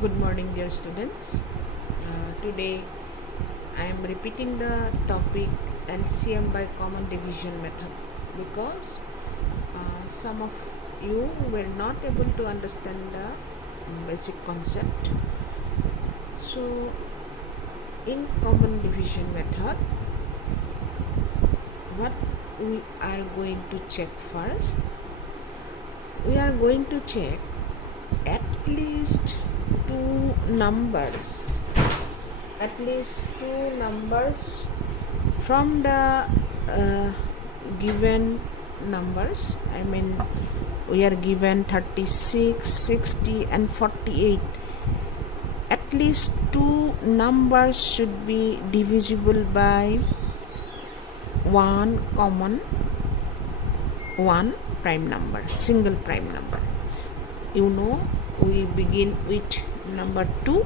Good morning, dear students. Today I am repeating the topic LCM by common division method because some of you were not able to understand the basic concept. So, in common division method, what we are going to check first? We are going to check at least two numbers from the given numbers. I mean, we are given 36, 60 and 48. At least two numbers should be divisible by one prime number, single prime number. We begin with number 2.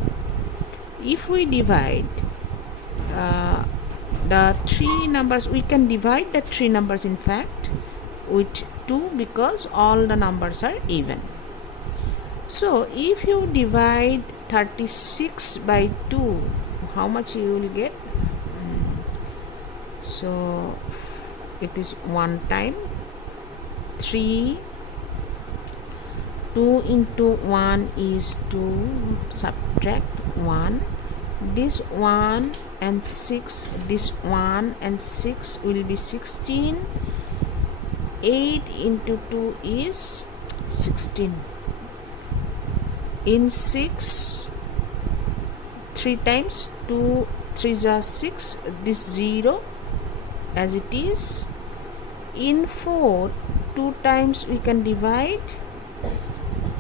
If we divide the three numbers, we can divide the three numbers in fact with 2 because all the numbers are even. So if you divide 36 by 2, how much you will get? So it is 1 time 3. 2 into 1 is 2, subtract 1. This 1 and 6, this 1 and 6 will be 16. 8 into 2 is 16. In 6, 3 times 2, 3 are 6, this 0 as it is. In 4, 2 times we can divide,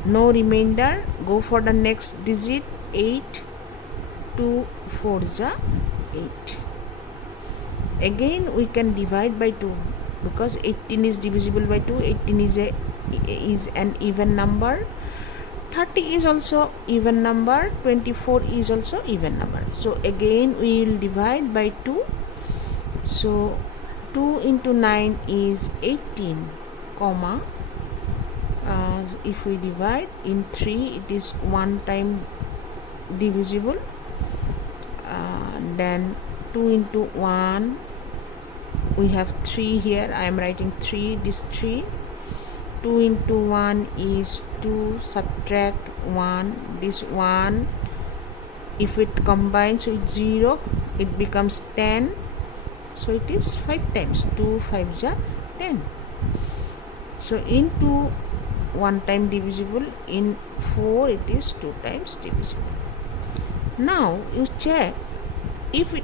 no remainder, go for the next digit, 8. 2 4 is 8. Again we can divide by 2 because 18 is divisible by 2. 18 is an even number. 30 is also even number. 24 is also even number. So again we will divide by 2. So 2 into 9 is 18, comma. If we divide in 3, it is 1 time divisible. Then 2 into 1, we have 3 here. I am writing 3, this 3. 2 into 1 is 2, subtract 1, this 1. If it combines with 0, it becomes 10. So it is 5 times. 2 5 is 10. So into 1 time divisible, in 4 it is 2 times divisible. Now you check if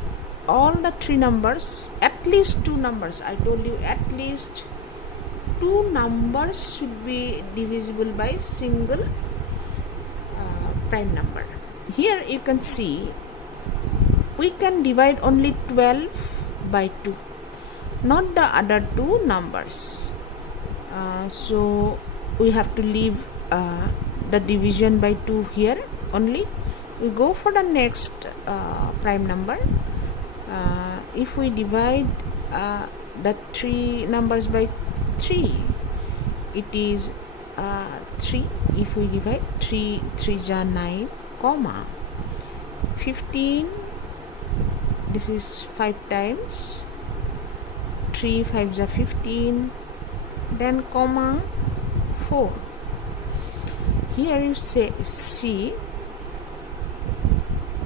all the three numbers, at least two numbers, I told you at least two numbers should be divisible by single prime number. Here you can see we can divide only 12 by 2, not the other two numbers. So we have to leave the division by 2 here only. We go for the next prime number. If we divide the three numbers by 3, it is 3. If we divide 3 is 9, comma 15, this is 5 times 3 5 is 15, then comma 4. Here you see,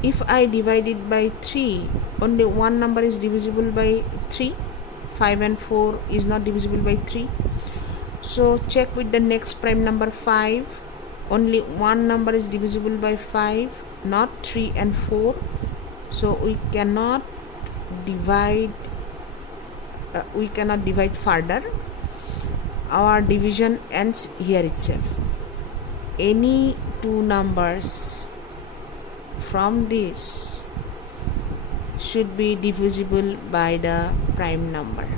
if I divide it by 3, only one number is divisible by 3. 5 and 4 is not divisible by 3. So check with the next prime number 5. Only one number is divisible by 5, not 3 and 4. So we cannot divide further. Our division ends here itself. Any two numbers from this should be divisible by the prime number.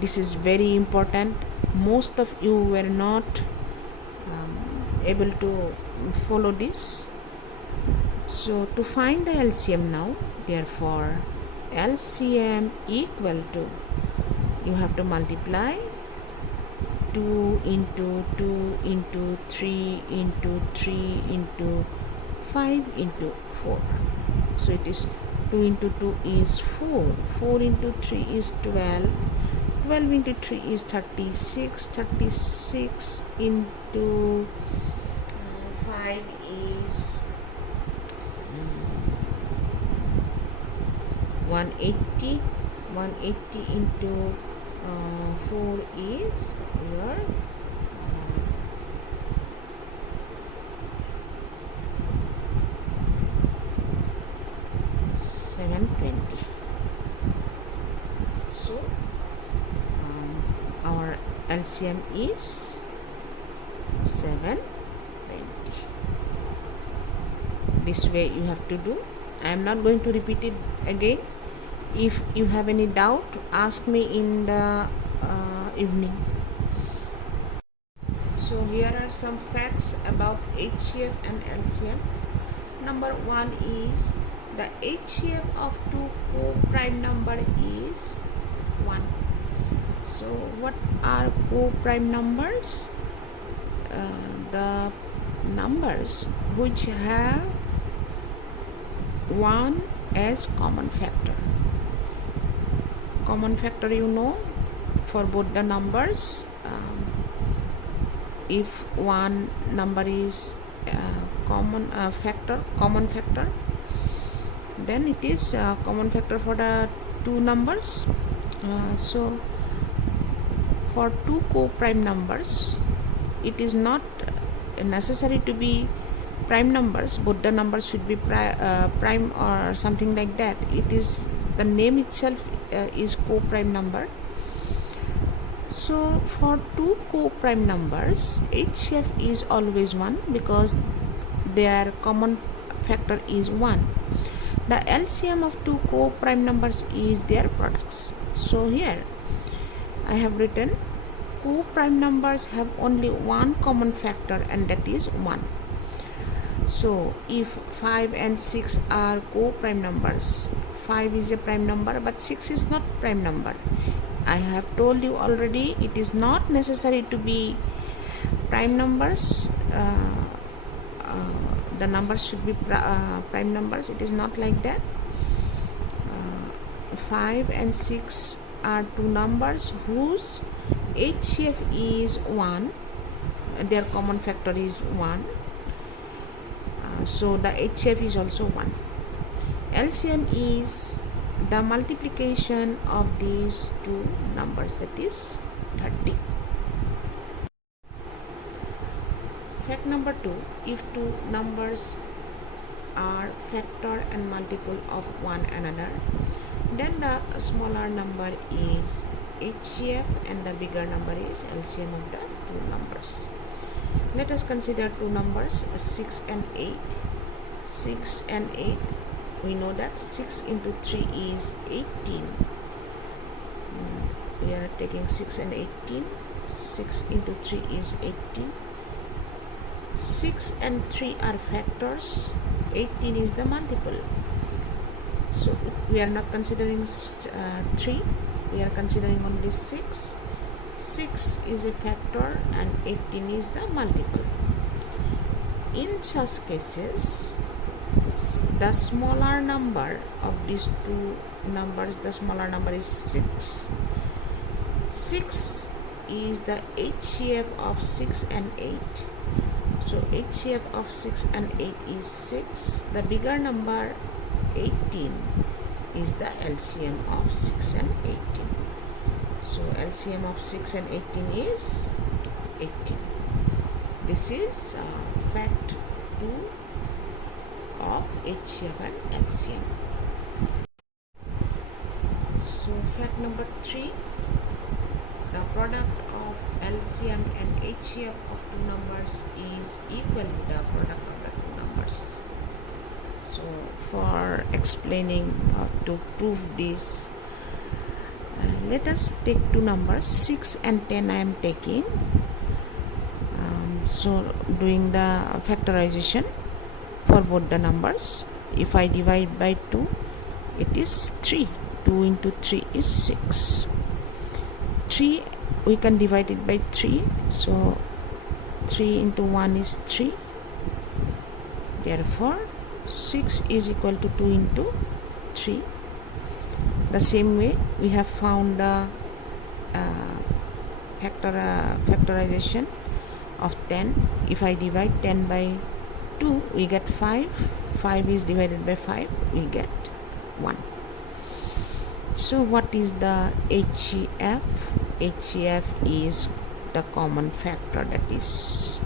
This is very important. Most of you were not able to follow this. So to find the LCM now, therefore LCM equal to, you have to multiply 2 into 2 into 3 into 3 into 5 into 4. So it is 2 into 2 is 4. 4 into 3 is 12. 12 into 3 is 36. 36 into 5 is 180. 180 into 4 is your 720. So our LCM is 720. This way you have to do. I am not going to repeat it again. If you have any doubt, ask me in the evening. So here are some facts about Hcf and Lcm. Number 1 is the Hcf of two co-prime number is 1. So what are co-prime numbers? The numbers which have 1 as common factor. Common factor, you know, for both the numbers, if one number is common factor, then it is common factor for the two numbers. So for two co-prime numbers, it is not necessary to be prime numbers. Both the numbers should be prime or something like that. It is the name itself is co-prime number. So for two co-prime numbers, Hcf is always 1 because their common factor is 1. The LCM of two co-prime numbers is their products. So here I have written co-prime numbers have only one common factor, and that is 1. So if 5 and 6 are co-prime numbers, 5 is a prime number but 6 is not prime number. I have told you already, it is not necessary to be prime numbers. The numbers should be prime numbers. It is not like that. 5 and 6 are two numbers whose Hcf is 1. Their common factor is 1. So the Hcf is also 1. LCM is the multiplication of these two numbers, that is 30. Fact number 2, if two numbers are factor and multiple of one another, then the smaller number is Hcf and the bigger number is LCM of the two numbers. Let us consider two numbers 6 and 8. 6 and 8, we know that 6 into 3 is 18. We are taking 6 and 18. 6 into 3 is 18. 6 and 3 are factors. 18 is the multiple. So we are not considering 3. We are considering only 6. 6 is a factor and 18 is the multiple. In such cases, the smaller number of these two numbers, the smaller number is 6. 6 is the Hcf of 6 and 8. So Hcf of 6 and 8 is 6. The bigger number 18 is the LCM of 6 and 18. So LCM of 6 and 18 is 18. This is fact 2 of Hcf and LCM. So fact number 3, the product of LCM and Hcf of two numbers is equal to the product of the two numbers. So for explaining to prove this, let us take two numbers 6 and 10. I am taking so doing the factorization for both the numbers. If I divide by 2, it is 3. 2 into 3 is 6. 3 we can divide it by 3. So 3 into 1 is 3. Therefore 6 is equal to 2 into 3. The same way we have found the factorization of 10. If I divide 10 by 2, we get 5. 5 is divided by 5, we get 1. So what is the Hcf? Hcf is the common factor, that is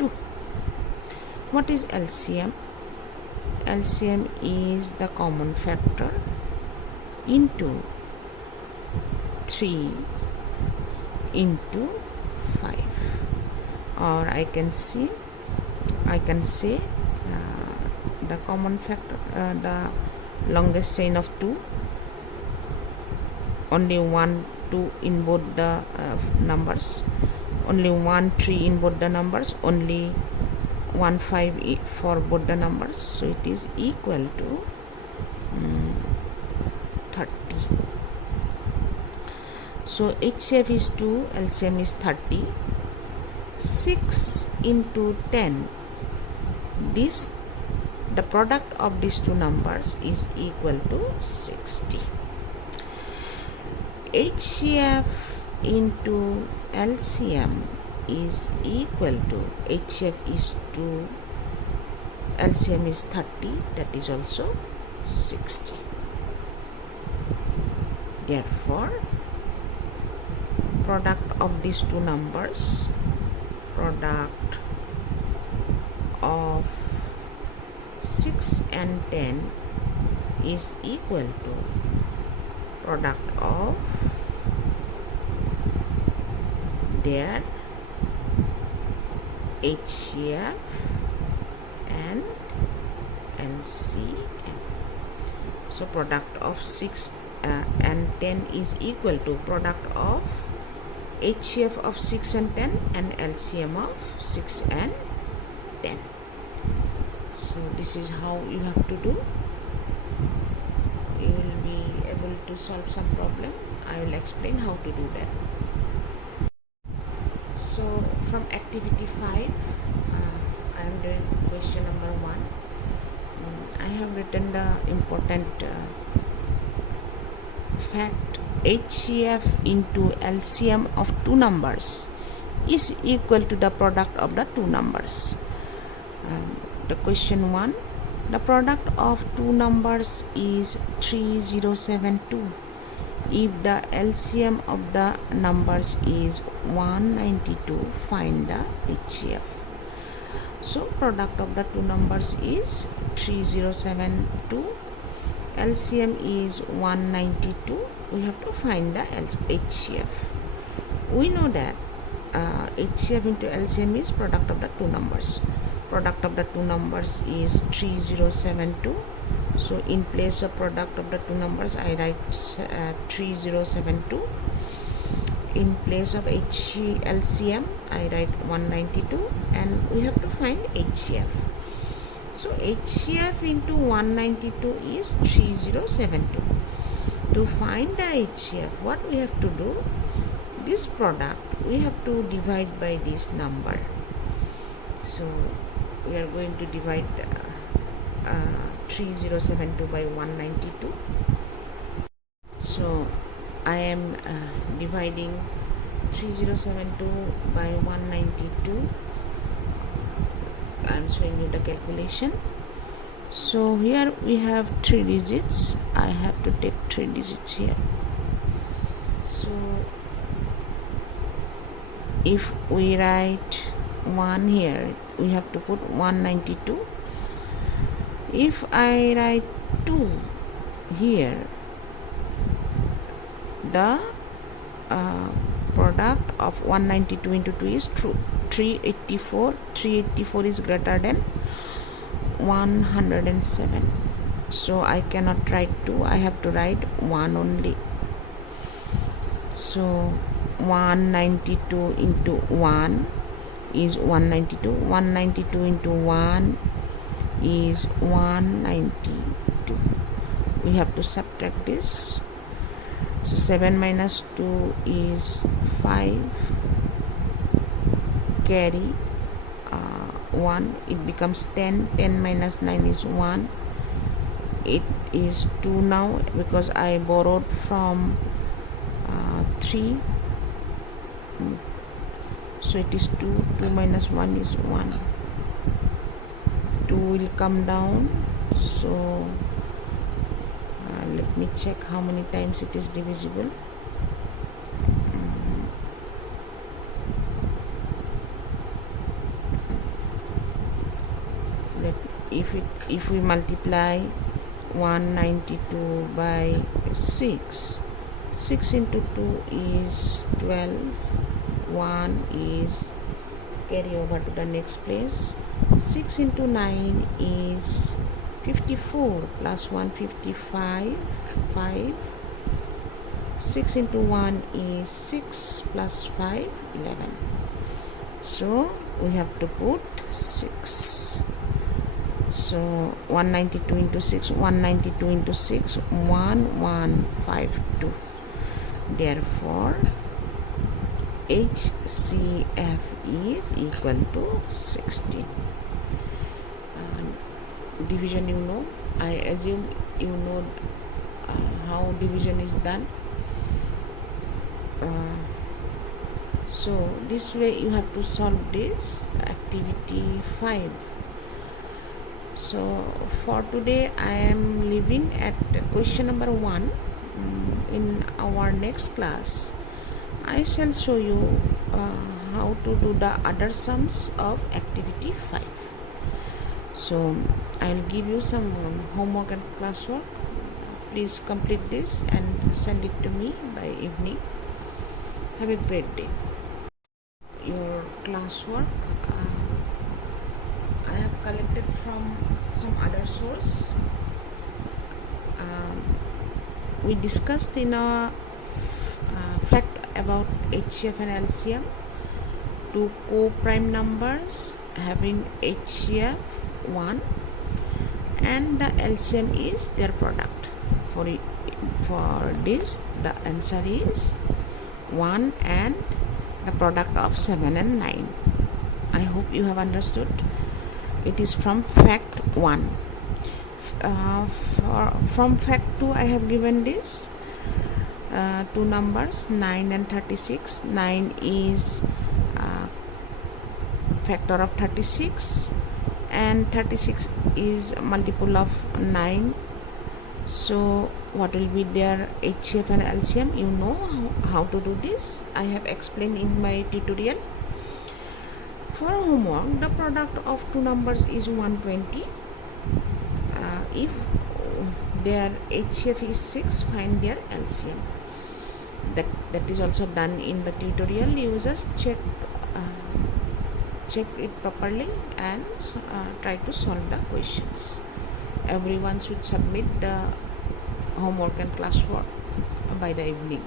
2. What is LCM? LCM is the common factor into 3 into 5, or I can say the common factor, the longest chain of 2, only 1 2 in both the numbers, only 1 3 in both the numbers, only 1 5 for both the numbers, so it is equal to 30. So HCF is 2, LCM is 30. 6 into 10, the product of these two numbers is equal to 60. HCF into LCM is equal to, HCF is 2, LCM is 30, that is also 60. Therefore product of these two numbers, product of 6 and 10 is equal to product of their HCF and LCM. So product of 6 and 10 is equal to product of HCF of 6 and 10 and LCM of 6 and 10. So this is how you have to do. You will be able to solve some problem. I will explain how to do that. So from activity 5, I am doing question number 1. I have written the important fact: HCF into LCM of two numbers is equal to the product of the two numbers. The question 1, the product of two numbers is 3072. If the LCM of the numbers is 192, find the HCF. So product of the two numbers is 3072, LCM is 192. We have to find the HCF. We know that HCF into LCM is product of the two numbers. Product of the two numbers is 3072. So in place of product of the two numbers, I write 3072. In place of LCM, I write 192, and we have to find HCF. So HCF into 192 is 3072. To find the HCF, what we have to do? This product we have to divide by this number. So we are going to divide 3072 by 192. So I am dividing 3072 by 192. I am showing you the calculation. So here we have 3 digits. I have to take 3 digits here. So if we write 1 here, we have to put 192. If I write 2 here, the product of 192 into 2 is 384. 384 is greater than 107. So I cannot write 2, I have to write 1 only. So 192 into 1 is 192. 192 into 1 is 192. We have to subtract this. So 7 minus 2 is 5. Carry 1, it becomes 10. 10 minus 9 is 1. It is 2 now because I borrowed from 3. So it is 2. 2 minus 1 is 1. 2 will come down. So let me check how many times it is divisible. If we multiply 192 by 6, 6 into 2 is 12. 1 is carry over to the next place. 6 into 9 is 54 plus 1 55. 5. 6 into 1 is 6 plus 5 11. So we have to put 6. So 192 into 6, 192 into 6, 1152. Therefore HCF is equal to 16. Division, you know, I assume you know how division is done. So this way you have to solve this activity 5. So for today I am leaving at question number 1. In our next class I shall show you how to do the other sums of activity 5. So I will give you some homework and classwork. Please complete this and send it to me by evening. Have a great day. Your classwork I have collected from some other source. We discussed in a fact about Hcf and Lcm, two co-prime numbers having Hcf 1 and the LCM is their product. For this the answer is 1 and the product of 7 and 9. I hope you have understood. It is from fact 1. From fact 2 I have given this two numbers 9 and 36. 9 is factor of 36 and 36 is multiple of 9. So what will be their HCF and LCM? You know how to do this. I have explained in my tutorial. For homework, the product of two numbers is 120. If their HCF is 6, find their LCM. That is also done in the tutorial. You just check it properly and try to solve the questions. Everyone should submit the homework and classwork by the evening.